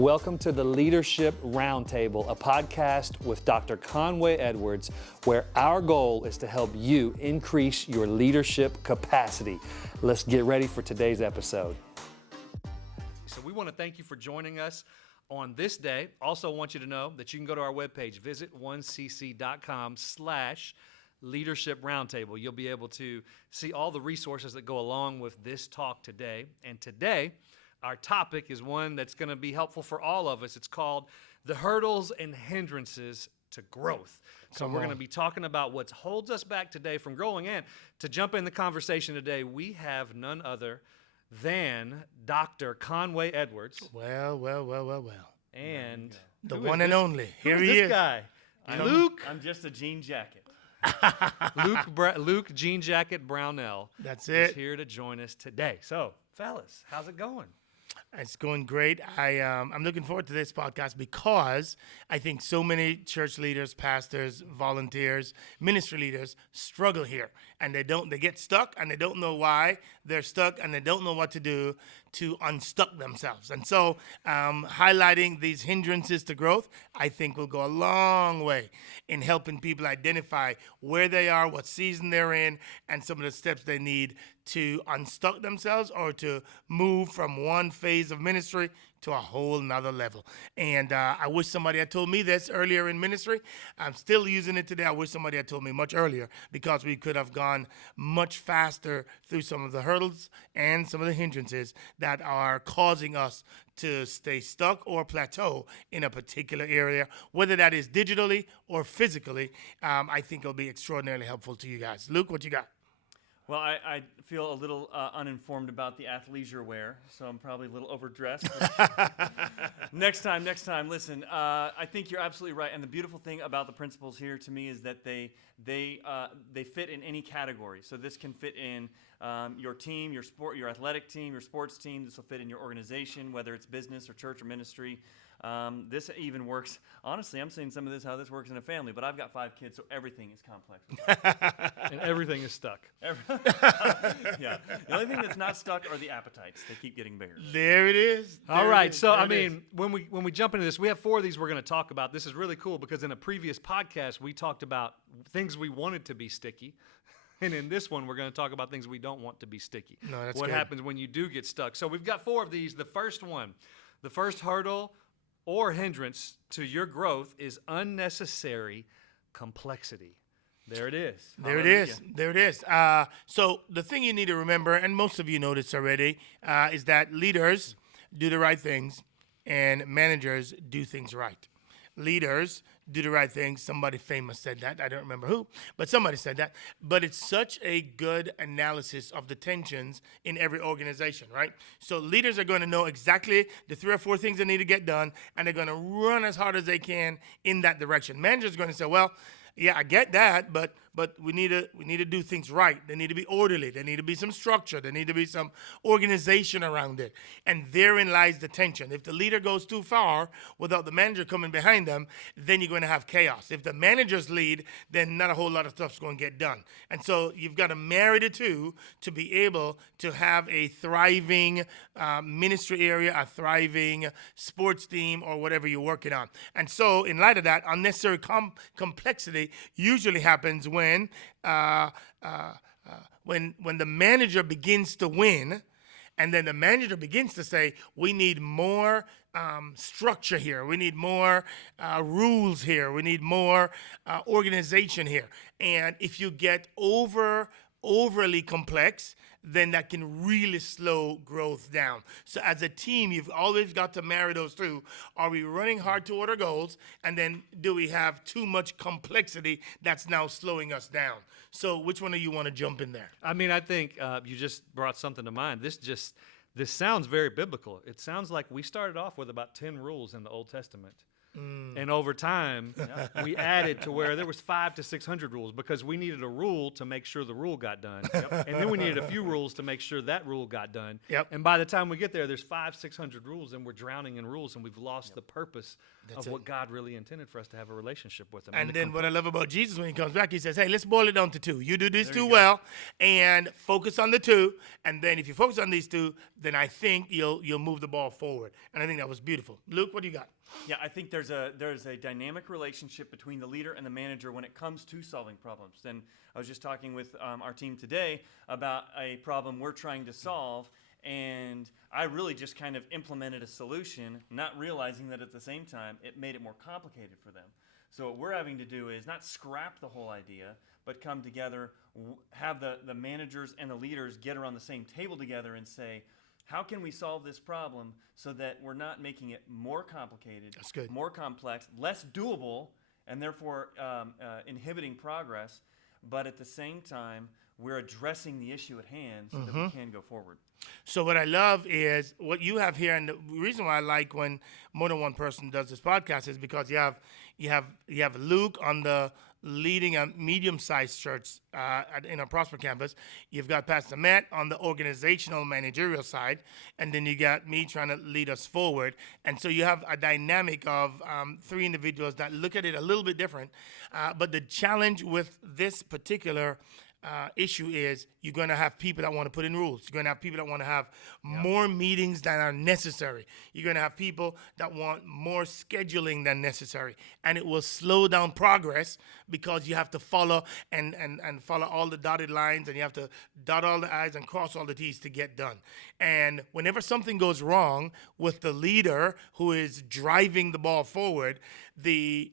Welcome to the Leadership Roundtable, a podcast with Dr. Conway Edwards, where our goal is to help you increase your leadership capacity. Let's get ready for today's episode. So we want to thank you for joining us on this day. Also want you to know that you can go to our webpage, visit onecc.com/leadership roundtable. You'll be able to see all the resources that go along with this talk today. And today, our topic is one that's going to be helpful for all of us. It's called the hurdles and hindrances to growth. So we're going to be talking about what holds us back today from growing. And to jump in the conversation today, we have none other than Dr. Conway Edwards. Well. And the one and only. Here he is. This guy, Luke. I'm just a jean jacket. Luke Jean Jacket Brownell. That's it. Is here to join us today. So, fellas, how's it going? It's going great. I'm looking forward to this podcast because I think so many church leaders, pastors, volunteers, ministry leaders struggle here, and they get stuck, and they don't know why they're stuck, and they don't know what to do to unstuck themselves. And so highlighting these hindrances to growth, I think will go a long way in helping people identify where they are, what season they're in, and some of the steps they need to unstuck themselves or to move from one phase of ministry to a whole nother level. And I wish somebody had told me this earlier in ministry. I'm still using it today. I wish somebody had told me much earlier, because we could have gone much faster through some of the hurdles and some of the hindrances that are causing us to stay stuck or plateau in a particular area, whether that is digitally or physically. I think it'll be extraordinarily helpful to you guys. Luke, what you got? Well, I feel a little uninformed about the athleisure wear, so I'm probably a little overdressed. Next time. Listen, I think you're absolutely right. And the beautiful thing about the principles here to me is that they fit in any category. So this can fit in your team, your sport, your athletic team, your sports team. This will fit in your organization, whether it's business or church or ministry. This even works. Honestly, I'm seeing some of this, how this works in a family, but I've got 5 kids, so everything is complex. And everything is stuck. Yeah. The only thing that's not stuck are the appetites. They keep getting bigger. There it is. All right. So, I mean, when we jump into this, we have 4 of these we're going to talk about. This is really cool because in a previous podcast, we talked about things we wanted to be sticky. And in this one, we're going to talk about things we don't want to be sticky. No, that's what good. happens when you do get stuck. So we've got 4 of these. The first one, the first hurdle or hindrance to your growth is unnecessary complexity. There it is. There it is. So the thing you need to remember, and most of you know this already, is that leaders do the right things and managers do things right. Leaders do the right thing. Somebody famous said that. I don't remember who, but somebody said that. But it's such a good analysis of the tensions in every organization, right? So leaders are going to know exactly the 3 or 4 things they need to get done, and they're going to run as hard as they can in that direction. Managers are going to say, well, yeah, I get that, but we need to do things right. They need to be orderly. There need to be some structure. There need to be some organization around it. And therein lies the tension. If the leader goes too far without the manager coming behind them, then you're going to have chaos. If the managers lead, then not a whole lot of stuff's going to get done. And so you've got to marry the two to be able to have a thriving ministry area, a thriving sports team, or whatever you're working on. And so in light of that, unnecessary complexity usually happens when the manager begins to win, and then the manager begins to say, we need more structure here, we need more rules here, we need more organization here. And if you get overly complex, then that can really slow growth down. So as a team, you've always got to marry those two. Are we running hard toward our goals? And then do we have too much complexity that's now slowing us down? So which one of you want to jump in there? I mean, I think you just brought something to mind. This sounds very biblical. It sounds like we started off with about 10 rules in the Old Testament. And over time, we added to where there was 500 to 600 rules because we needed a rule to make sure the rule got done. And then we needed a few rules to make sure that rule got done. And by the time we get there, there's 500-600 rules, and we're drowning in rules, and we've lost the purpose of what God really intended for us to have a relationship with Him. And then what I love about Jesus when He comes back, He says, hey, let's boil it down to two. You do these two well, and focus on the two. And then if you focus on these two, then I think you'll move the ball forward. And I think that was beautiful. Luke, what do you got? Yeah, I think there's a dynamic relationship between the leader and the manager when it comes to solving problems. And I was just talking with our team today about a problem we're trying to solve, and I really just kind of implemented a solution, not realizing that at the same time it made it more complicated for them. So what we're having to do is not scrap the whole idea, but come together, have the managers and the leaders get around the same table together and say, how can we solve this problem so that we're not making it more complicated, more complex, less doable, and therefore inhibiting progress, but at the same time, we're addressing the issue at hand so that we can go forward. So what I love is what you have here, and the reason why I like when more than one person does this podcast is because you have Luke on the leading a medium-sized church in a Prosper campus. You've got Pastor Matt on the organizational managerial side, and then you got me trying to lead us forward. And so you have a dynamic of three individuals that look at it a little bit different. But the challenge with this particular issue is you're going to have people that want to put in rules. You're going to have people that want to have more meetings than are necessary. You're going to have people that want more scheduling than necessary. And it will slow down progress because you have to follow and follow all the dotted lines, and you have to dot all the I's and cross all the T's to get done. And whenever something goes wrong with the leader who is driving the ball forward, the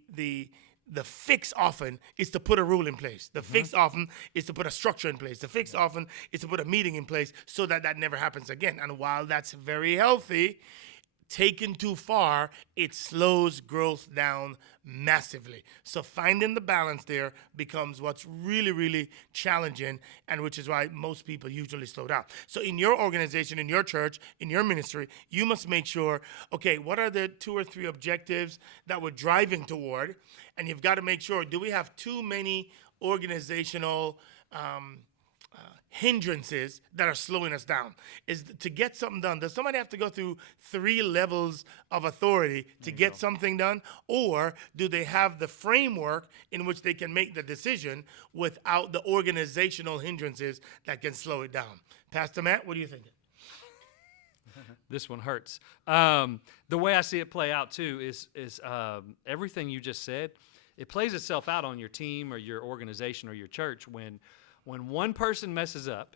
fix often is to put a rule in place. The fix often is to put a structure in place. The fix often is to put a meeting in place so that that never happens again. And while that's very healthy, taken too far, it slows growth down massively. So finding the balance there becomes what's really, really challenging, and which is why most people usually slow down. So in your organization, in your church, in your ministry, you must make sure, okay, what are the 2 or 3 objectives that we're driving toward? And you've got to make sure, do we have too many organizational hindrances that are slowing us down? Is to get something done, does somebody have to go through 3 levels of authority to get something done? Or do they have the framework in which they can make the decision without the organizational hindrances that can slow it down? Pastor Matt, what are you thinking? This one hurts. The way I see it play out too is everything you just said. It plays itself out on your team or your organization or your church when one person messes up,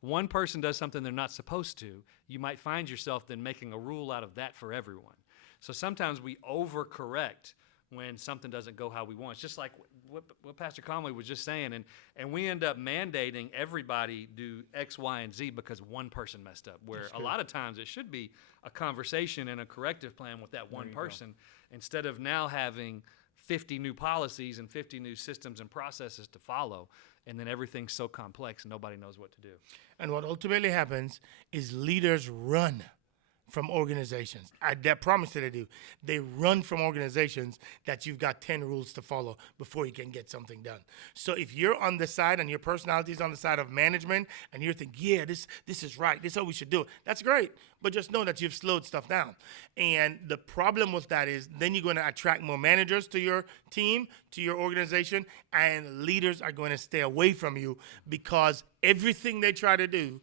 one person does something they're not supposed to. You might find yourself then making a rule out of that for everyone. So sometimes we overcorrect when something doesn't go how we want. It's just like what Pastor Conley was just saying, and we end up mandating everybody do X, Y, and Z because one person messed up, where a lot of times it should be a conversation and a corrective plan with that one person instead of now having 50 new policies and 50 new systems and processes to follow, and then everything's so complex and nobody knows what to do. And what ultimately happens is leaders run from organizations. That promise that they do. They run from organizations that you've got 10 rules to follow before you can get something done. So if you're on the side and your personality is on the side of management and you're thinking, yeah, this is right, this is how we should do it, that's great. But just know that you've slowed stuff down. And the problem with that is then you're going to attract more managers to your team, to your organization, and leaders are going to stay away from you because everything they try to do,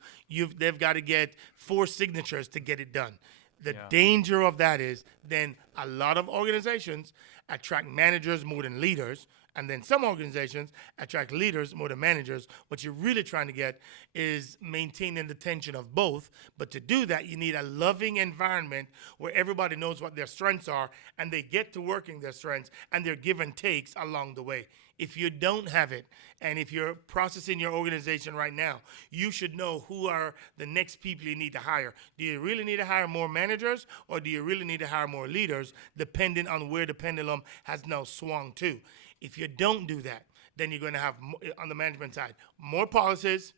they've got to get 4 signatures to get it done. The danger of that is then a lot of organizations attract managers more than leaders, and then some organizations attract leaders more than managers. What you're really trying to get is maintaining the tension of both. But to do that, you need a loving environment where everybody knows what their strengths are, and they get to working their strengths, and their give and takes along the way. If you don't have it, and if you're processing your organization right now, you should know who are the next people you need to hire. Do you really need to hire more managers, or do you really need to hire more leaders, depending on where the pendulum has now swung to? If you don't do that, then you're going to have, on the management side, more policies,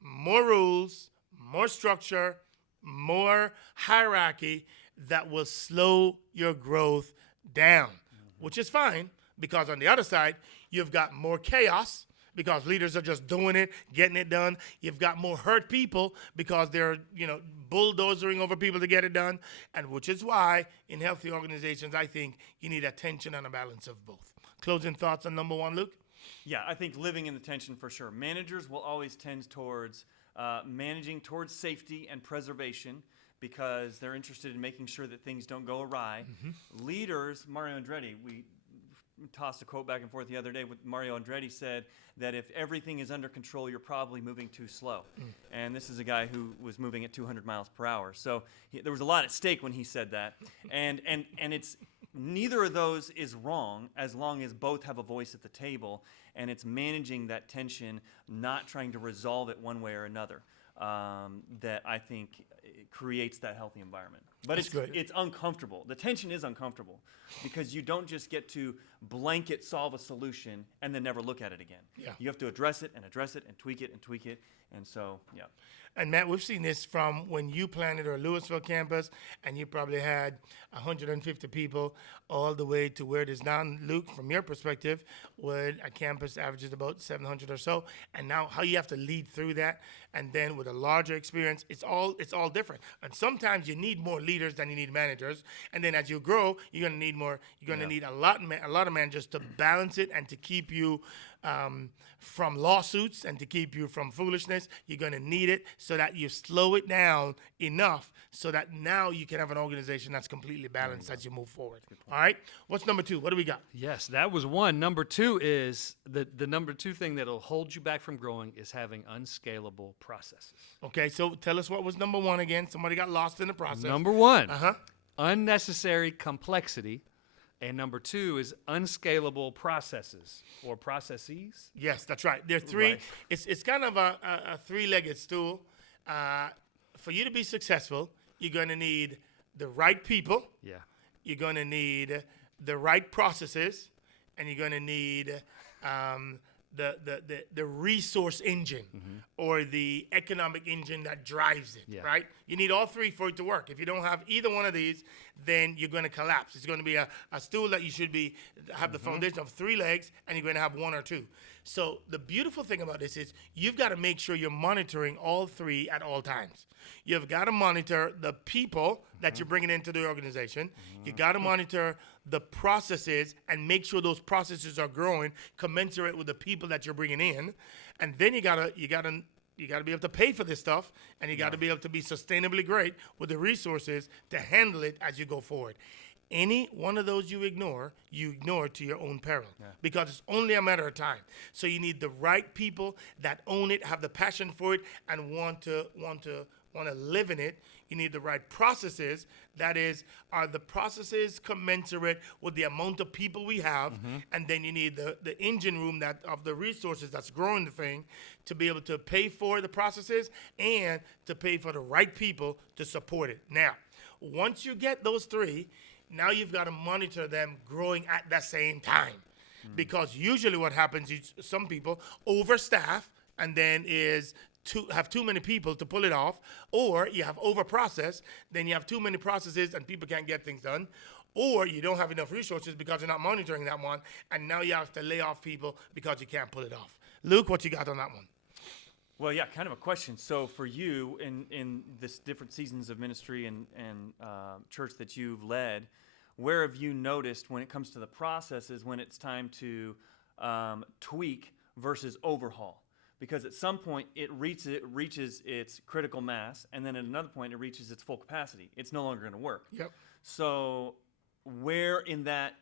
more rules, more structure, more hierarchy that will slow your growth down, which is fine because on the other side, you've got more chaos because leaders are just doing it, getting it done. You've got more hurt people because they're, bulldozering over people to get it done. And which is why in healthy organizations, I think you need a tension and a balance of both. Closing thoughts on number one, Luke? Yeah, I think living in the tension for sure. Managers will always tend towards managing towards safety and preservation because they're interested in making sure that things don't go awry. Leaders, Mario Andretti, we tossed a quote back and forth the other day with Mario Andretti said that if everything is under control, you're probably moving too slow. And this is a guy who was moving at 200 miles per hour. So there was a lot at stake when he said that. And it's neither of those is wrong as long as both have a voice at the table. And it's managing that tension, not trying to resolve it one way or another, that I think creates that healthy environment. But it's uncomfortable. The tension is uncomfortable because you don't just get to blanket solve a solution and then never look at it again. Yeah. You have to address it and tweak it and tweak it. And so, yeah. And Matt, we've seen this from when you planted our Louisville campus, and you probably had 150 people all the way to where it is now. And Luke, from your perspective, would a campus averages about 700 or so, and now how you have to lead through that, and then with a larger experience, it's all different. And sometimes you need more leaders than you need managers, and then as you grow, you're gonna need more. You're gonna need a lot of managers to balance it and to keep you from lawsuits and to keep you from foolishness. You're going to need it so that you slow it down enough so that now you can have an organization that's completely balanced as you move forward. All right? What's number two? What do we got? Yes, that was one. Number two is the number two thing that'll hold you back from growing is having unscalable processes. Okay, so tell us what was number one again. Somebody got lost in the process. Number one, Uh-huh. unnecessary complexity. And number two is unscalable processes or processes. Yes, that's right. There are three. Right. It's kind of a three-legged stool. For you to be successful, you're going to need the right people. Yeah. You're going to need the right processes, and you're going to need the resource engine or the economic engine that drives it, Yeah. right? You need all three for it to work. If you don't have either one of these, then you're going to collapse. It's going to be a stool that you should have the foundation of three legs, and you're going to have one or two. So the beautiful thing about this is you've got to make sure you're monitoring all three at all times. You've got to monitor the people that you're bringing into the organization. You got to monitor the processes and make sure those processes are growing commensurate with the people that you're bringing in. And then you got to be able to pay for this stuff, and you got to be able to be sustainably great with the resources to handle it as you go forward. Any one of those you ignore to your own peril, because it's only a matter of time. So you need the right people that own it, have the passion for it, and want to live in it. You need the right processes. That is, are the processes commensurate with the amount of people we have? And then you need the engine room of the resources that's growing the thing to be able to pay for the processes and to pay for the right people to support it. Now, once you get those three, now you've got to monitor them growing at the same time. Because usually what happens is some people overstaff and then have too many people to pull it off, or you have over-process, then you have too many processes and people can't get things done, or you don't have enough resources because you're not monitoring that one, and now you have to lay off people because you can't pull it off. Luke, what you got on that one? Well, yeah, kind of a question. So for you, in this different seasons of ministry and church that you've led, where have you noticed when it comes to the processes when it's time to tweak versus overhaul? Because at some point it reaches its critical mass, and then at another point it reaches its full capacity. It's no longer going to work. Yep. So where in that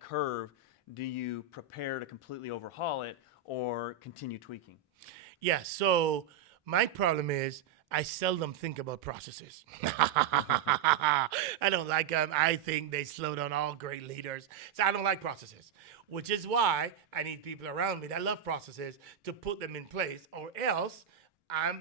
curve do you prepare to completely overhaul it or continue tweaking? Yeah, so my problem is I seldom think about processes. I don't like them. I think they slow down all great leaders. So I don't like processes, which is why I need people around me that love processes to put them in place, or else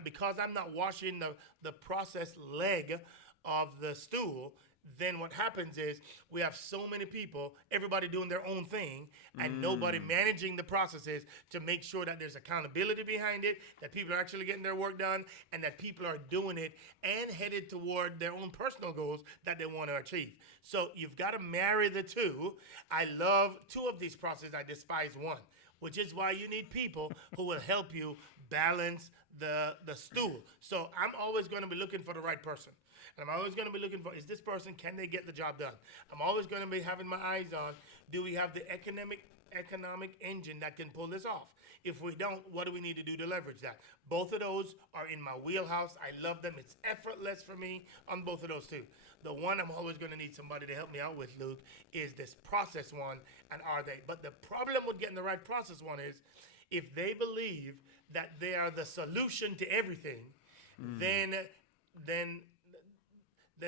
because I'm not washing the process leg of the stool, then what happens is we have so many people, everybody doing their own thing, and nobody managing the processes to make sure that there's accountability behind it, that people are actually getting their work done, and that people are doing it and headed toward their own personal goals that they want to achieve. So you've got to marry the two. I love two of these processes. I despise one, which is why you need people who will help you balance the stool. So I'm always going to be looking for the right person. And I'm always going to be looking for, is this person, can they get the job done? I'm always going to be having my eyes on, do we have the economic engine that can pull this off? If we don't, what do we need to do to leverage that? Both of those are in my wheelhouse. I love them. It's effortless for me on both of those two. The one I'm always going to need somebody to help me out with, Luke, is this process one, and are they? But the problem with getting the right process one is, if they believe that they are the solution to everything, then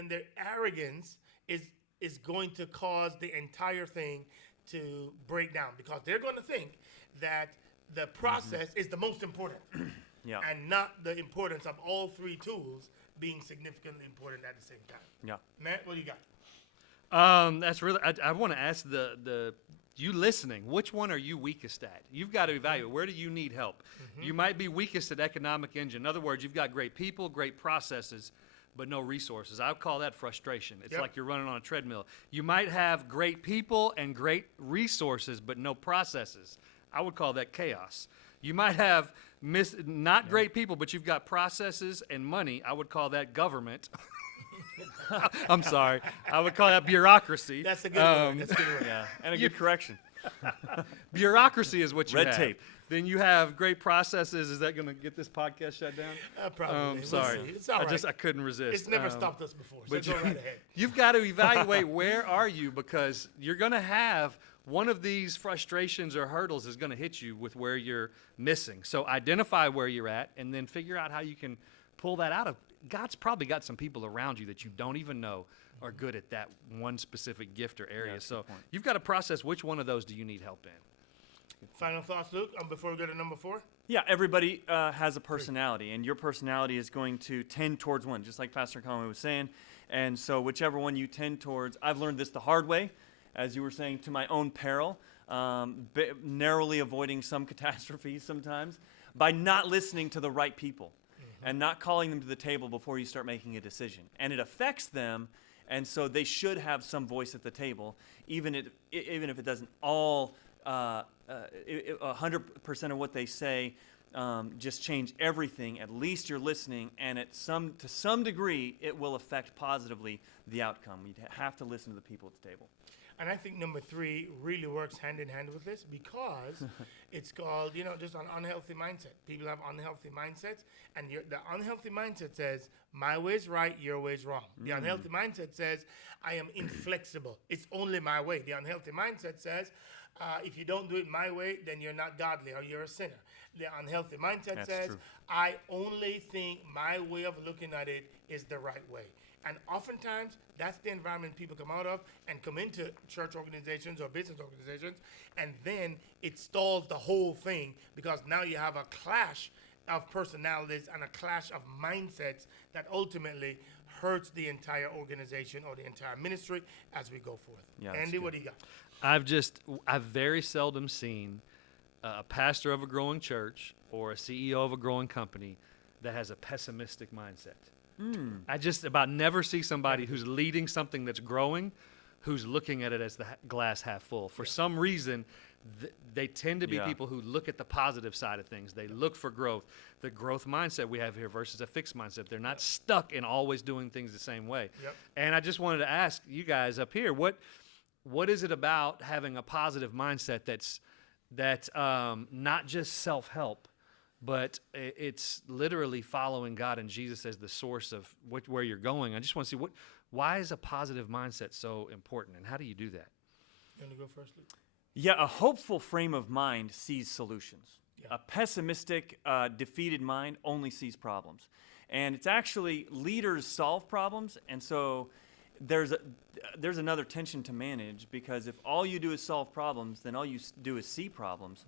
their arrogance is going to cause the entire thing to break down, because they're going to think that the process is the most important and not the importance of all three tools being significantly important at the same time. Yeah. Matt, what do you got? That's really. I want to ask the you listening. Which one are you weakest at? You've got to evaluate. Where do you need help? You might be weakest at economic engine. In other words, you've got great people, great processes, but no resources. I would call that frustration. It's like you're running on a treadmill. You might have great people and great resources, but no processes. I would call that chaos. You might have not great people, but you've got processes and money. I would call that government. I'm sorry. I would call that bureaucracy. That's a good word. That's a good word. Yeah, and a good correction. Bureaucracy is what you Red have. tape. Then you have great processes. Is that going to get this podcast shut down? Probably. We'll Sorry. see. It's all right. I couldn't resist. It's never stopped us before, so but go right ahead. You've got to evaluate where are you, because you're going to have one of these frustrations or hurdles is going to hit you with where you're missing. So identify where you're at and then figure out how you can pull that out of. God's probably got some people around you that you don't even know are good at that one specific gift or area. So you've got to process which one of those do you need help in. Final thoughts, Luke, before we go to number 4? Yeah, everybody has a personality, and your personality is going to tend towards one, just like Pastor Conway was saying. And so whichever one you tend towards, I've learned this the hard way, as you were saying, to my own peril, narrowly avoiding some catastrophes sometimes, by not listening to the right people and not calling them to the table before you start making a decision. And it affects them, and so they should have some voice at the table, even if it doesn't all 100% of what they say just change everything. At least you're listening, and to some degree, it will affect positively the outcome. You have to listen to the people at the table. And I think number 3 really works hand in hand with this, because it's called, just an unhealthy mindset. People have unhealthy mindsets, and the unhealthy mindset says, my way's right, your way's wrong. The unhealthy mindset says, I am inflexible. It's only my way. The unhealthy mindset says, if you don't do it my way, then you're not godly or you're a sinner. The unhealthy mindset says, true. I only think my way of looking at it is the right way. And oftentimes, that's the environment people come out of and come into church organizations or business organizations, and then it stalls the whole thing, because now you have a clash of personalities and a clash of mindsets that ultimately hurts the entire organization or the entire ministry as we go forth. Yeah, that's Andy, good. what do you got? I've very seldom seen a pastor of a growing church or a CEO of a growing company that has a pessimistic mindset. I just about never see somebody who's leading something that's growing who's looking at it as the glass half full. For some reason, they tend to be people who look at the positive side of things. They look for growth. The growth mindset we have here versus a fixed mindset. They're not stuck in always doing things the same way. And I just wanted to ask you guys up here, what is it about having a positive mindset that's not just self-help, but it's literally following God and Jesus as the source of where you're going? I just want to see why is a positive mindset so important, and how do you do that? You want to go first, Luke? Yeah, a hopeful frame of mind sees solutions. Yeah. A pessimistic, defeated mind only sees problems. And it's actually leaders solve problems, and so there's another tension to manage, because if all you do is solve problems, then all you do is see problems.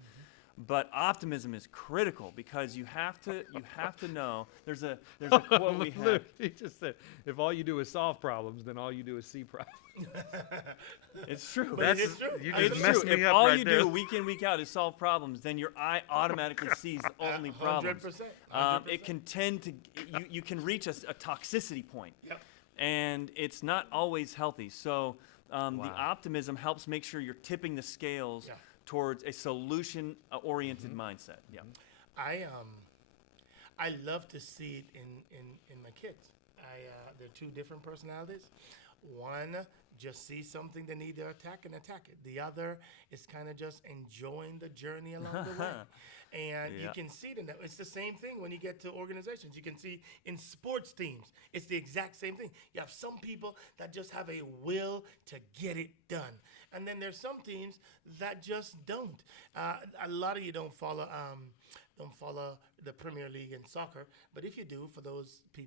But optimism is critical because you have to know. There's a quote we have. Luke, he just said, if all you do is solve problems, then all you do is see problems. It's true. But it is true. You It's just true. messed me If up all right you there. do week in, week out is solve problems, then your eye automatically sees the only problems. 100%. It can tend to, you can reach a toxicity point. Yep. And it's not always healthy. So the optimism helps make sure you're tipping the scales Yeah. towards a solution-oriented mindset. Yeah. I love to see it in my kids. They're two different personalities. One just sees something they need to attack and attack it. The other is kind of just enjoying the journey along the way. And you Yeah. can see it in that. It's the same thing when you get to organizations. You can see in sports teams, it's the exact same thing. You have some people that just have a will to get it done. And then there's some teams that just don't. A lot of you don't follow the Premier League in soccer, but if you do, for those few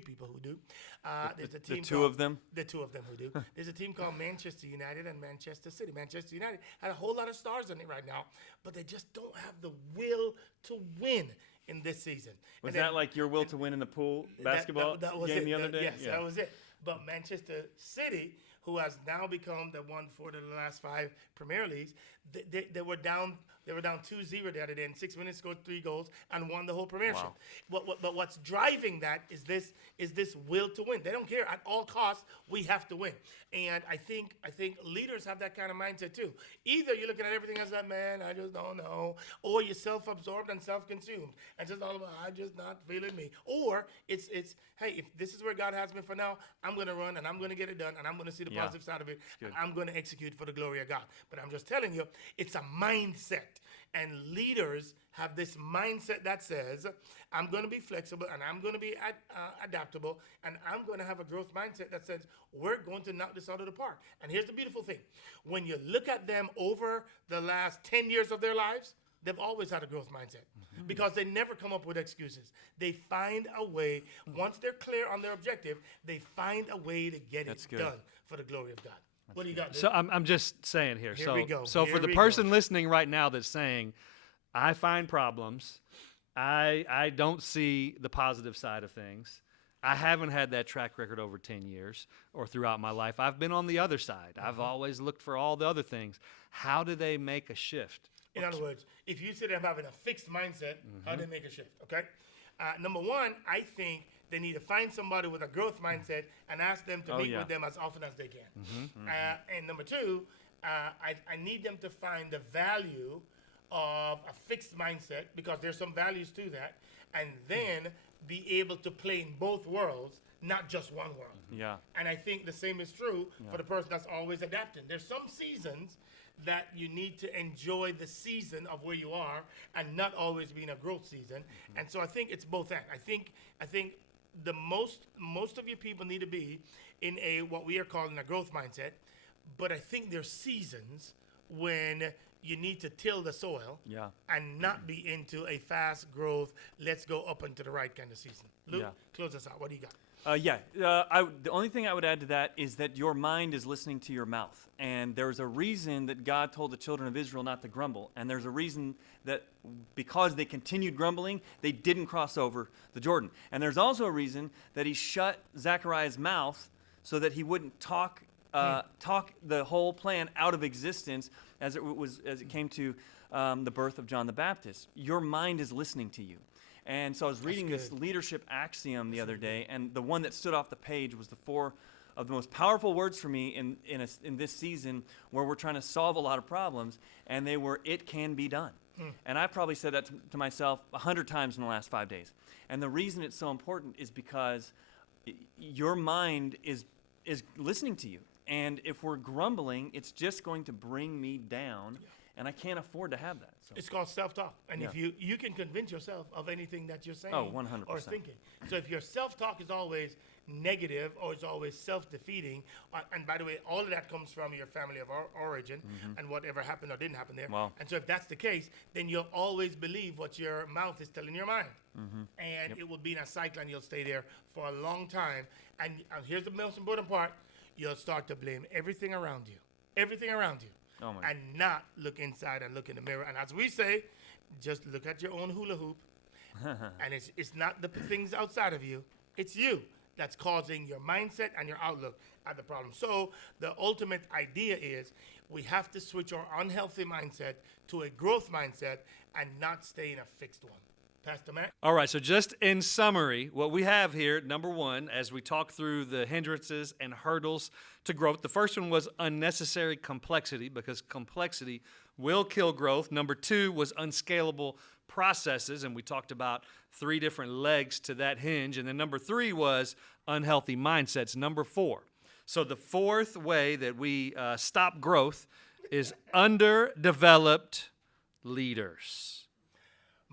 people who do, there's a team. The two of them? The two of them who do. There's a team called Manchester United and Manchester City. Manchester United had a whole lot of stars in it right now, but they just don't have the will to win in this season. Was And then- that like your will to win in the pool that- basketball that was game it. the other day? Yes, that was it. But Manchester City, who has now become the one for the last 5 Premier Leagues, they were down. They were down 2-0 the other day. In 6 minutes, scored 3 goals and won the whole Premiership. Wow. But what's driving that is this will to win. They don't care at all costs. We have to win. And I think leaders have that kind of mindset too. Either you're looking at everything as that, man, I just don't know, or you're self-absorbed and self-consumed and just all about, I just not feeling me. Or it's hey, if this is where God has me for now, I'm gonna run and I'm gonna get it done and I'm gonna see the Yeah. positive side of it. Good. And I'm gonna execute for the glory of God. But I'm just telling you, it's a mindset. And leaders have this mindset that says, I'm going to be flexible and I'm going to be adaptable and I'm going to have a growth mindset that says, we're going to knock this out of the park. And here's the beautiful thing. When you look at them over the last 10 years of their lives, they've always had a growth mindset because they never come up with excuses. They find a way, once they're clear on their objective, they find a way to get That's it good. done for the glory of God. What do you got? So I'm just saying here. Here so we go. so Here for the we person go. listening right now that's saying, I find problems, I don't see the positive side of things. I haven't had that track record over 10 years or throughout my life. I've been on the other side. I've always looked for all the other things. How do they make a shift? In other words, if you sit there having a fixed mindset, how do they make a shift? Okay. Number one, I think they need to find somebody with a growth mindset and ask them to meet with them as often as they can. And number two, I need them to find the value of a fixed mindset because there's some values to that, and then be able to play in both worlds, not just one world. Yeah. And I think the same is true for the person that's always adapting. There's some seasons that you need to enjoy the season of where you are and not always be in a growth season. And so I think it's both that. I think the most of you people need to be in a what we are calling a growth mindset, but I think there's seasons when you need to till the soil and not be into a fast growth, let's go up and to the right kind of season. Luke, close us out. What do you got? The only thing I would add to that is that your mind is listening to your mouth. And there's a reason that God told the children of Israel not to grumble. And there's a reason that because they continued grumbling, they didn't cross over the Jordan. And there's also a reason that he shut Zechariah's mouth so that he wouldn't talk the whole plan out of existence as it came to the birth of John the Baptist. Your mind is listening to you. And so I was reading this leadership axiom the other day, and the one that stood off the page was the 4 of the most powerful words for me in this season where we're trying to solve a lot of problems, and they were, it can be done. And I probably said that to myself 100 times in the last 5 days. And the reason it's so important is because your mind is listening to you. And if we're grumbling, it's just going to bring me down, and I can't afford to have that. So. It's called self-talk. And if you can convince yourself of anything that you're saying 100%. or thinking. So if your self-talk is always negative or it's always self-defeating, and by the way, all of that comes from your family of origin and whatever happened or didn't happen there. Wow. And so if that's the case, then you'll always believe what your mouth is telling your mind. And it will be in a cycle and you'll stay there for a long time. And here's the most important part. You'll start to blame everything around you. Everything around you. Oh my. and not look inside and look in the mirror. And as we say, just look at your own hula hoop. And it's not the things outside of you, it's you that's causing your mindset and your outlook at the problem. So the ultimate idea is we have to switch our unhealthy mindset to a growth mindset and not stay in a fixed one. Pastor Matt? All right, so just in summary, what we have here, number one, as we talk through the hindrances and hurdles to growth, the first one was unnecessary complexity, because complexity will kill growth. Number two was unscalable processes, and we talked about 3 different legs to that hinge. And then number 3 was unhealthy mindsets. Number 4. So the fourth way that we stop growth is underdeveloped leaders.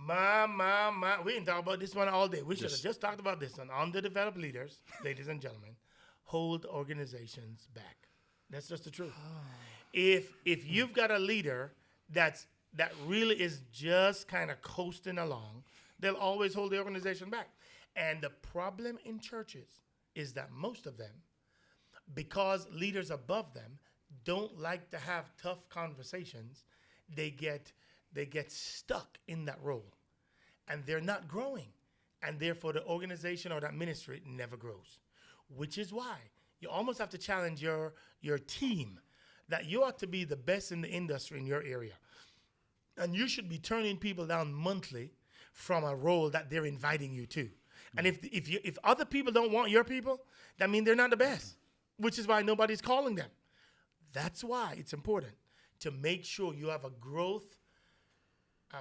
My. We didn't talk about this one all day. We should have just talked about this one. Underdeveloped leaders, ladies and gentlemen, hold organizations back. That's just the truth. If you've got a leader that really is just kind of coasting along, they'll always hold the organization back. And the problem in churches is that most of them, because leaders above them don't like to have tough conversations, they get stuck in that role, and they're not growing, and therefore the organization or that ministry never grows. Which is why you almost have to challenge your team that you ought to be the best in the industry in your area, and you should be turning people down monthly from a role that they're inviting you to. And if other people don't want your people, that means they're not the best, which is why nobody's calling them. That's why it's important to make sure you have a growth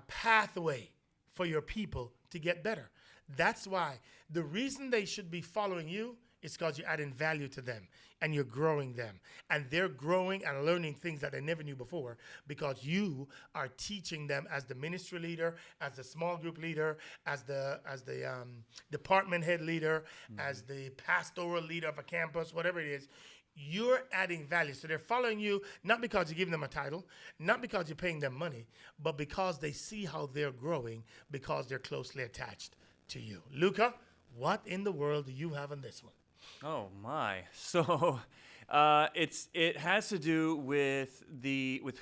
pathway for your people to get better. That's why the reason they should be following you is because you're adding value to them and you're growing them. And they're growing and learning things that they never knew before because you are teaching them as the ministry leader, as the small group leader, as the department head leader, as the pastoral leader of a campus, whatever it is. You're adding value. So they're following you not because you're giving them a title, not because you're paying them money, but because they see how they're growing because they're closely attached to you. Luca, what in the world do you have on this one? Oh my! So it has to do with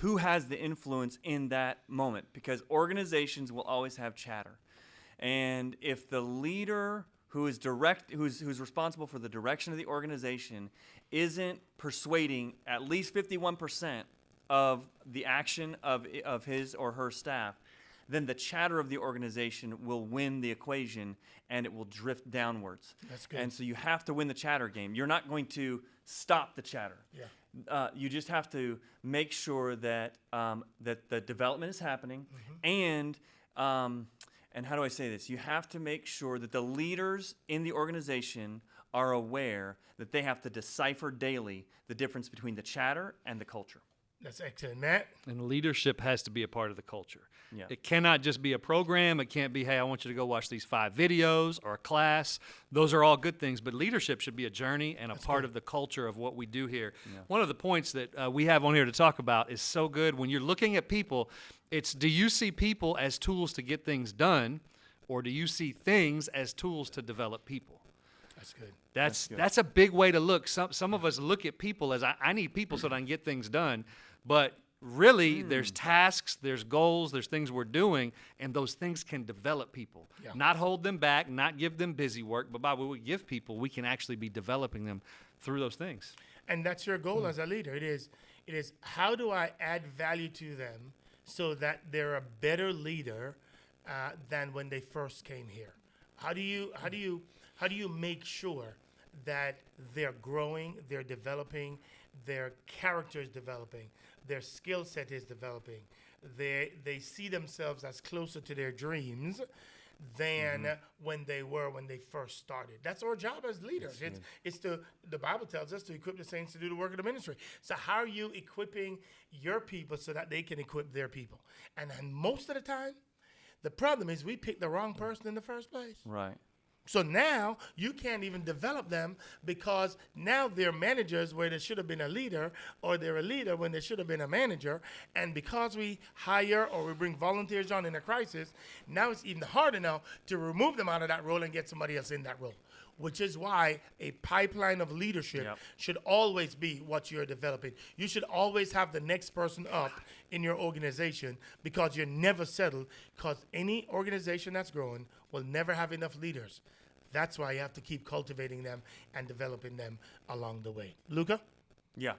who has the influence in that moment, because organizations will always have chatter, and if the leader who's responsible for the direction of the organization isn't persuading at least 51% of the action of his or her staff, then the chatter of the organization will win the equation and it will drift downwards. That's good. And so you have to win the chatter game. You're not going to stop the chatter. Yeah. You just have to make sure that that the development is happening, and how do I say this? You have to make sure that the leaders in the organization are aware that they have to decipher daily the difference between the chatter and the culture. That's excellent, Matt. And leadership has to be a part of the culture. Yeah. It cannot just be a program. It can't be, hey, I want you to go watch these 5 videos or a class. Those are all good things, but leadership should be a journey and a part of the culture of what we do here. Yeah. One of the points that we have on here to talk about is so good. When you're looking at people, it's, do you see people as tools to get things done, or do you see things as tools to develop people? That's good. That's a big way to look. Some of us look at people as I need people so that I can get things done, but really there's tasks, there's goals, there's things we're doing, and those things can develop people. Yeah. Not hold them back, not give them busy work, but by what we give people, we can actually be developing them through those things. And that's your goal as a leader. It is how do I add value to them so that they're a better leader than when they first came here? How do you make sure that they're growing, they're developing, their character is developing, their skill set is developing, they see themselves as closer to their dreams than when they first started? That's our job as leaders. The Bible tells us to equip the saints to do the work of the ministry. So how are you equipping your people so that they can equip their people? And most of the time, the problem is we pick the wrong person in the first place. Right. So now you can't even develop them because now they're managers where they should have been a leader, or they're a leader when they should have been a manager. And because we hire or we bring volunteers on in a crisis, now it's even harder now to remove them out of that role and get somebody else in that role. which is why a pipeline of leadership Yep. should always be what you're developing. You should always have the next person up in your organization because you're never settled, because any organization that's growing will never have enough leaders. That's why you have to keep cultivating them and developing them along the way. Luca? Yeah,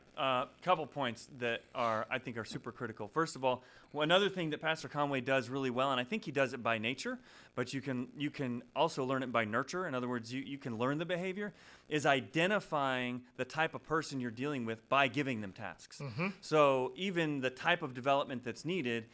couple points that I think are super critical. First of all, another thing that Pastor Conway does really well, and I think he does it by nature, but you can also learn it by nurture. In other words, you can learn the behavior, is identifying the type of person you're dealing with by giving them tasks. So even the type of development that's needed,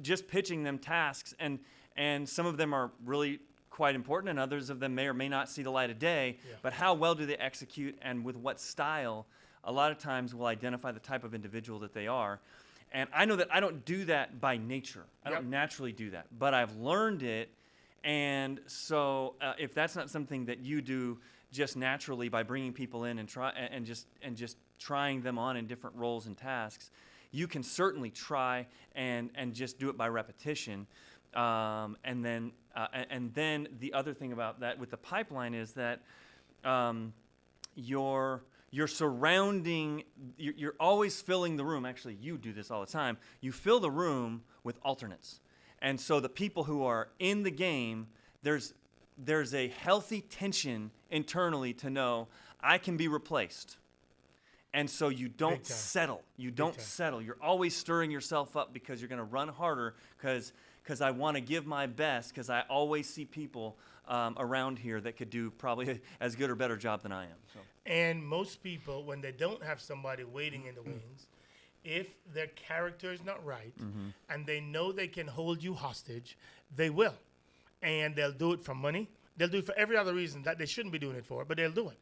just pitching them tasks, and some of them are really quite important, and others of them may or may not see the light of day, but how well do they execute and with what style, a lot of times will identify the type of individual that they are. And I know that I don't do that by nature. I don't naturally do that, but I've learned it. And so if that's not something that you do just naturally by bringing people in and just trying them on in different roles and tasks, you can certainly try and just do it by repetition. And then the other thing about that with the pipeline is that you're surrounding, you're always filling the room. Actually, you do this all the time. You fill the room with alternates. And so the people who are in the game, there's a healthy tension internally to know I can be replaced. And so you don't settle. You don't settle. You're always stirring yourself up because you're going to run harder because I want to give my best, because I always see people around here that could do probably as good or better job than I am. So. And most people, when they don't have somebody waiting in the wings, if their character is not right and they know they can hold you hostage, they will. And they'll do it for money. They'll do it for every other reason that they shouldn't be doing it for, but they'll do it.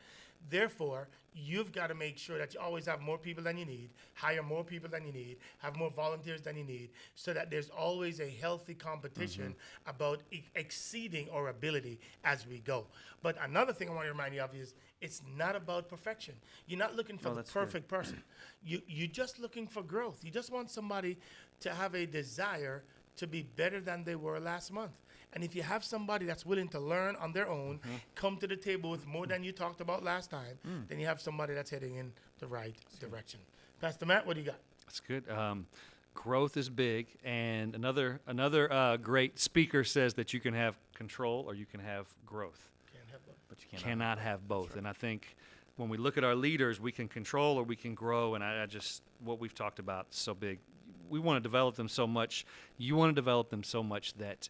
Therefore, you've got to make sure that you always have more people than you need, hire more people than you need, have more volunteers than you need, so that there's always a healthy competition about exceeding our ability as we go. But another thing I want to remind you of is it's not about perfection. You're not looking for the perfect person. You're just looking for growth. You just want somebody to have a desire to be better than they were last month. And if you have somebody that's willing to learn on their own, come to the table with more than you talked about last time, then you have somebody that's heading in the right direction. Pastor Matt, what do you got? That's good. Growth is big, and another great speaker says that you can have control or you can have growth, But you cannot have both. And I think when we look at our leaders, we can control or we can grow, and I just what we've talked about is so big. We want to develop them so much. You want to develop them so much that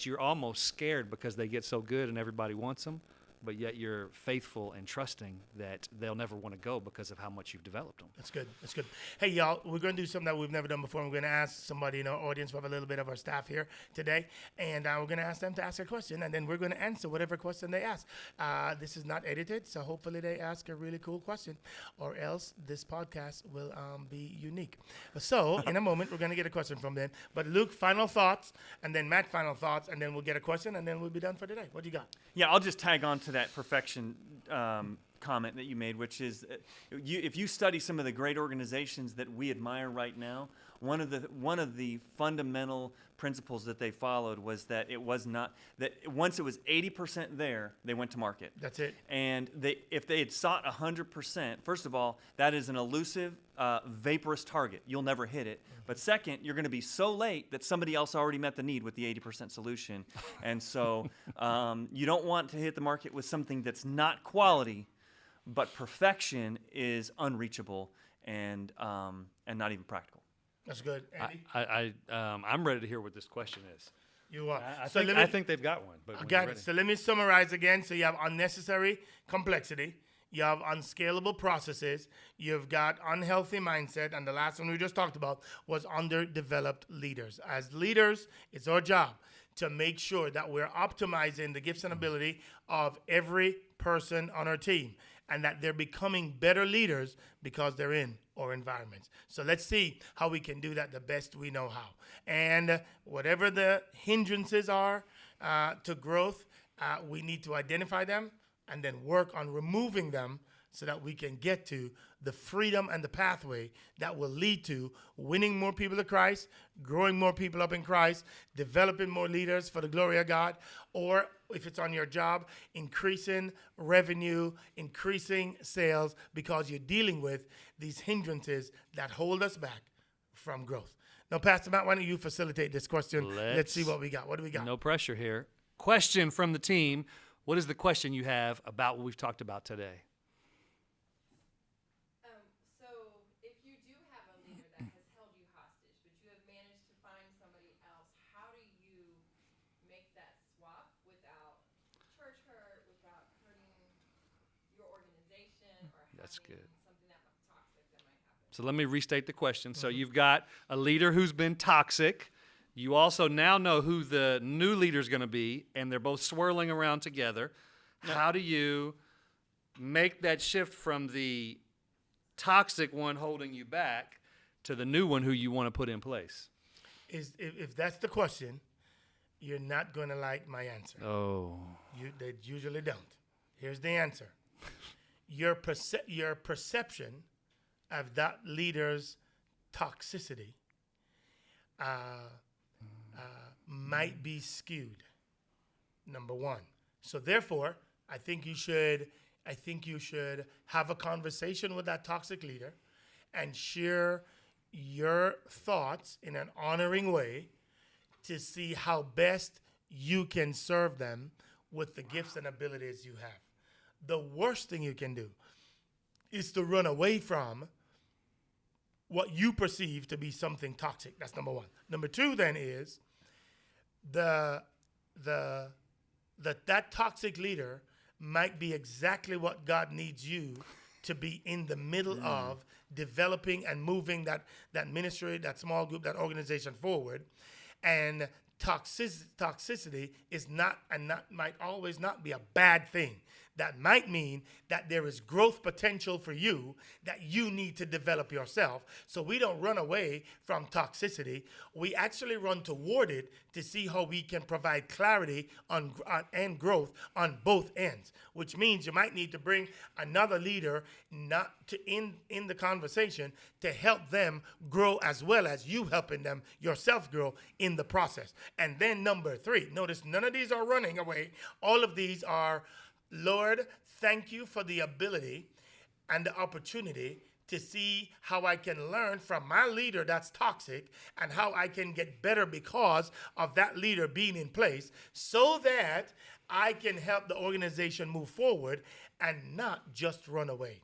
you're almost scared because they get so good and everybody wants them, but yet you're faithful and trusting that they'll never want to go because of how much you've developed them. That's good. That's good. Hey, y'all, we're going to do something that we've never done before. We're going to ask somebody in our audience. We have a little bit of our staff here today, and we're going to ask them to ask a question, and then we're going to answer whatever question they ask. This is not edited, so hopefully they ask a really cool question, or else this podcast will be unique. So in a moment, we're going to get a question from them. But Luke, final thoughts, and then Matt, final thoughts, and then we'll get a question, and then we'll be done for today. What do you got? Yeah, I'll just tag on to that perfection comment that you made, which is if you study some of the great organizations that we admire right now, one of the fundamental principles that they followed was that it was not that once it was 80% there, they went to market. That's it. And if they had sought 100%, first of all, that is an elusive, vaporous target. You'll never hit it. But second, you're going to be so late that somebody else already met the need with the 80% solution. And so you don't want to hit the market with something that's not quality, but perfection is unreachable and not even practical. That's good. Andy? I'm ready to hear what this question is. You are. I think they've got one. But I got it. So let me summarize again. So you have unnecessary complexity. You have unscalable processes. You've got unhealthy mindset. And the last one we just talked about was underdeveloped leaders. As leaders, it's our job to make sure that we're optimizing the gifts and ability of every person on our team, and that they're becoming better leaders because they're in our environments. So let's see how we can do that the best we know how. And whatever the hindrances are to growth, we need to identify them and then work on removing them so that we can get to the freedom and the pathway that will lead to winning more people to Christ, growing more people up in Christ, developing more leaders for the glory of God, or if it's on your job, increasing revenue, increasing sales, because you're dealing with these hindrances that hold us back from growth. Now, Pastor Matt, why don't you facilitate this question? Let's see what we got. What do we got? No pressure here. Question from the team. What is the question you have about what we've talked about today? So if you do have a leader that has held you hostage, but you have managed to find somebody else, how do you make that swap without church hurt, without hurting your organization, or That's having good. something that toxic that might happen? So let me restate the question. So you've got a leader who's been toxic. You also now know who the new leader is going to be, and they're both swirling around together. How do you make that shift from the toxic one holding you back to the new one who you want to put in place? If that's the question, you're not going to like my answer. Oh. They usually don't. Here's the answer. Your perception of that leader's toxicity might be skewed. Number one. So therefore, I think you should have a conversation with that toxic leader and share your thoughts in an honoring way to see how best you can serve them with the gifts and abilities you have. The worst thing you can do is to run away from what you perceive to be something toxic. That's number one. Number two then is that toxic leader might be exactly what God needs you to be in the middle of developing and moving that ministry, that small group, that organization forward. And toxicity is not, and that might always not be a bad thing. That might mean that there is growth potential for you that you need to develop yourself. So we don't run away from toxicity. We actually run toward it to see how we can provide clarity on and growth on both ends, which means you might need to bring another leader not to in the conversation to help them grow as well as you helping them yourself grow in the process. And then number three, notice none of these are running away. All of these are, Lord, thank you for the ability and the opportunity to see how I can learn from my leader that's toxic and how I can get better because of that leader being in place so that I can help the organization move forward and not just run away.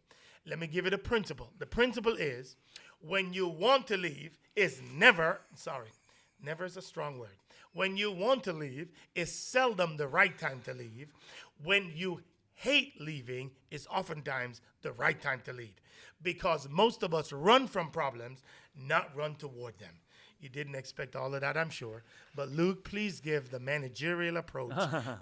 Let me give it a principle. The principle is when you want to leave is never is a strong word. When you want to leave is seldom the right time to leave. When you hate leaving is oftentimes the right time to leave, because most of us run from problems, not run toward them. You didn't expect all of that, I'm sure. But Luke, please give the managerial approach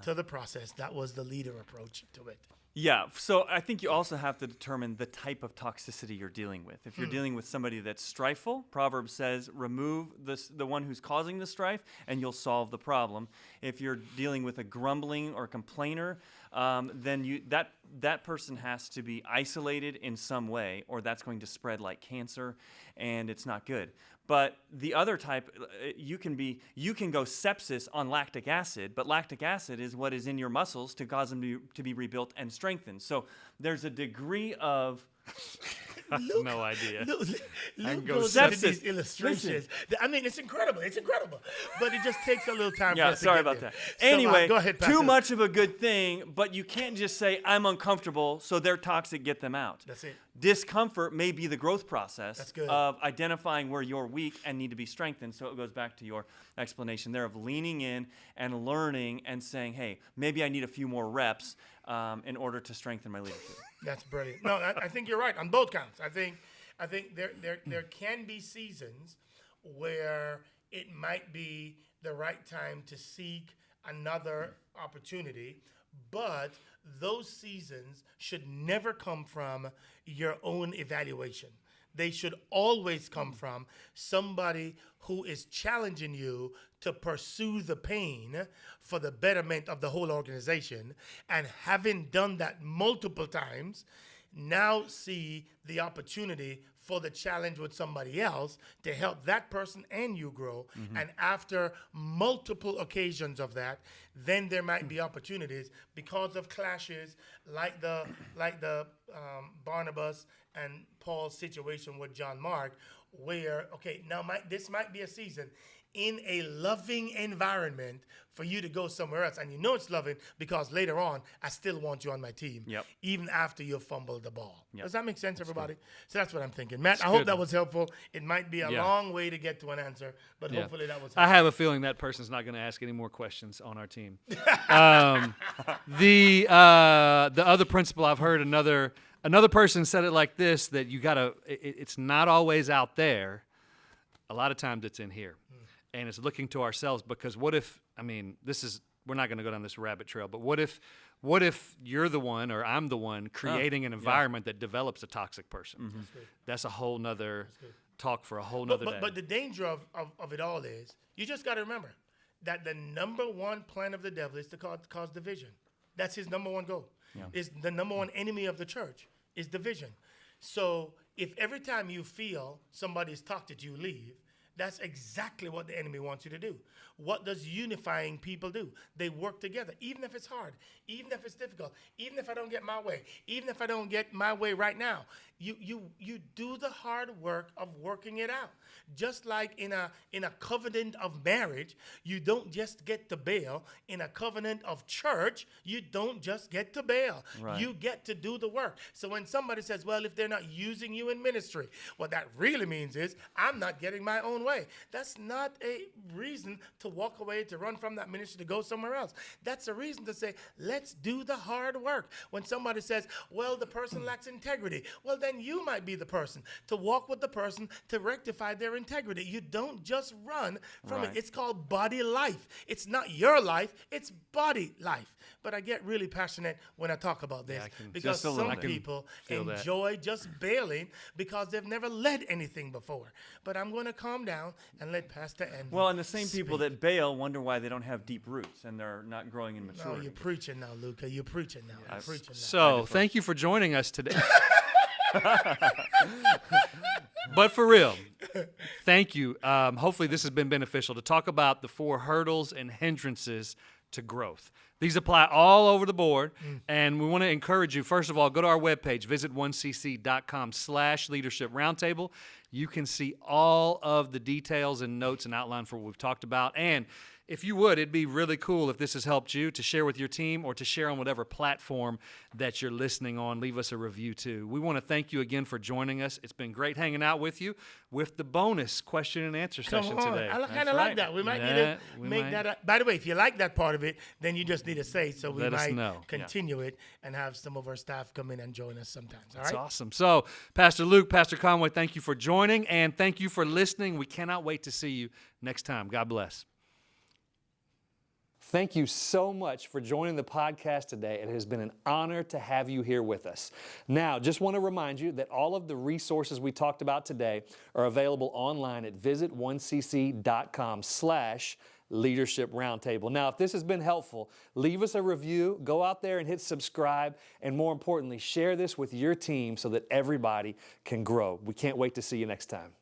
to the process. That was the leader approach to it. Yeah, so I think you also have to determine the type of toxicity you're dealing with. If you're dealing with somebody that's strifeful, Proverbs says, remove the one who's causing the strife, and you'll solve the problem. If you're dealing with a grumbling or complainer, then that person has to be isolated in some way, or that's going to spread like cancer, and it's not good. But the other type, you can go sepsis on lactic acid, but lactic acid is what is in your muscles to cause them to be rebuilt and strengthened. So there's a degree of No idea. Luke go goes into sepsis. these illustrations. I mean, it's incredible. It's incredible. But it just takes a little time for Yeah, us to sorry get about there. that. So, Anyway, go ahead, Pastor. too much of a good thing, but you can't just say, I'm uncomfortable, so they're toxic, get them out. That's it. Discomfort may be the growth process That's good. of identifying where you're weak and need to be strengthened. So it goes back to your explanation there of leaning in and learning and saying, hey, maybe I need a few more reps in order to strengthen my leadership. That's brilliant. No, I think you're right on both counts. I think there can be seasons where it might be the right time to seek another opportunity, but those seasons should never come from your own evaluation. They should always come from somebody who is challenging you to pursue the pain for the betterment of the whole organization. And having done that multiple times, now see the opportunity for the challenge with somebody else to help that person and you grow. And after multiple occasions of that, then there might be opportunities because of clashes like the Barnabas and Paul's situation with John Mark, where, okay, now this might be a season in a loving environment for you to go somewhere else. And you know it's loving because later on, I still want you on my team, even after you fumbled the ball. Does that make sense, everybody? So that's what I'm thinking. Matt, I hope that was helpful. It might be a long way to get to an answer, but hopefully that was helpful. I have a feeling that person's not going to ask any more questions on our team. The other principle I've heard, another person said it like this, that you got to, it's not always out there. A lot of times it's in here. And it's looking to ourselves, because what if, we're not going to go down this rabbit trail, but what if you're the one, or I'm the one, creating an environment that develops a toxic person? That's a whole nother talk for a whole nother day. But the danger of it all is, you just got to remember that the number one plan of the devil is to cause division. That's his number one goal. Is the number one enemy of the church is division. So if every time you feel somebody's talked to you, leave, that's exactly what the enemy wants you to do. What does unifying people do? They work together, even if it's hard, even if it's difficult, even if I don't get my way, even if I don't get my way right now. You do the hard work of working it out. Just like in a covenant of marriage, you don't just get to bail. In a covenant of church, you don't just get to bail. Right. You get to do the work. So when somebody says, well, if they're not using you in ministry, what that really means is I'm not getting my own way. That's not a reason to walk away, to run from that ministry, to go somewhere else. That's a reason to say, let's do the hard work. When somebody says, well, the person lacks integrity, well, then you might be the person to walk with the person to rectify their integrity. You don't just run from it. It's called body life. It's not your life, it's body life. But I get really passionate when I talk about this, because some people enjoy just bailing because they've never led anything before. But I'm going to calm down and let Pastor Andy Well, and the same speak. people that bail wonder why they don't have deep roots and they're not growing in maturity. Oh, you're preaching now, Luca. You're preaching now. You're preaching now. So thank you for joining us today. But for real, thank you. Hopefully this has been beneficial to talk about the 4 hurdles and hindrances to growth. These apply all over the board, and we want to encourage you, first of all, go to our webpage, visit 1cc.com/leadership roundtable. You can see all of the details and notes and outline for what we've talked about. And if you would, it'd be really cool if this has helped you to share with your team or to share on whatever platform that you're listening on. Leave us a review too. We want to thank you again for joining us. It's been great hanging out with you with the bonus question and answer session today. I kind of like that. We might need to make that. By the way, if you like that part of it, then you just need to say so. We might continue it and have some of our staff come in and join us sometimes. All right. That's awesome. So, Pastor Luke, Pastor Conway, thank you for joining, and thank you for listening. We cannot wait to see you next time. God bless. Thank you so much for joining the podcast today. It has been an honor to have you here with us. Now, just want to remind you that all of the resources we talked about today are available online at visit1cc.com/leadership roundtable. Now, if this has been helpful, leave us a review, go out there and hit subscribe, and more importantly, share this with your team so that everybody can grow. We can't wait to see you next time.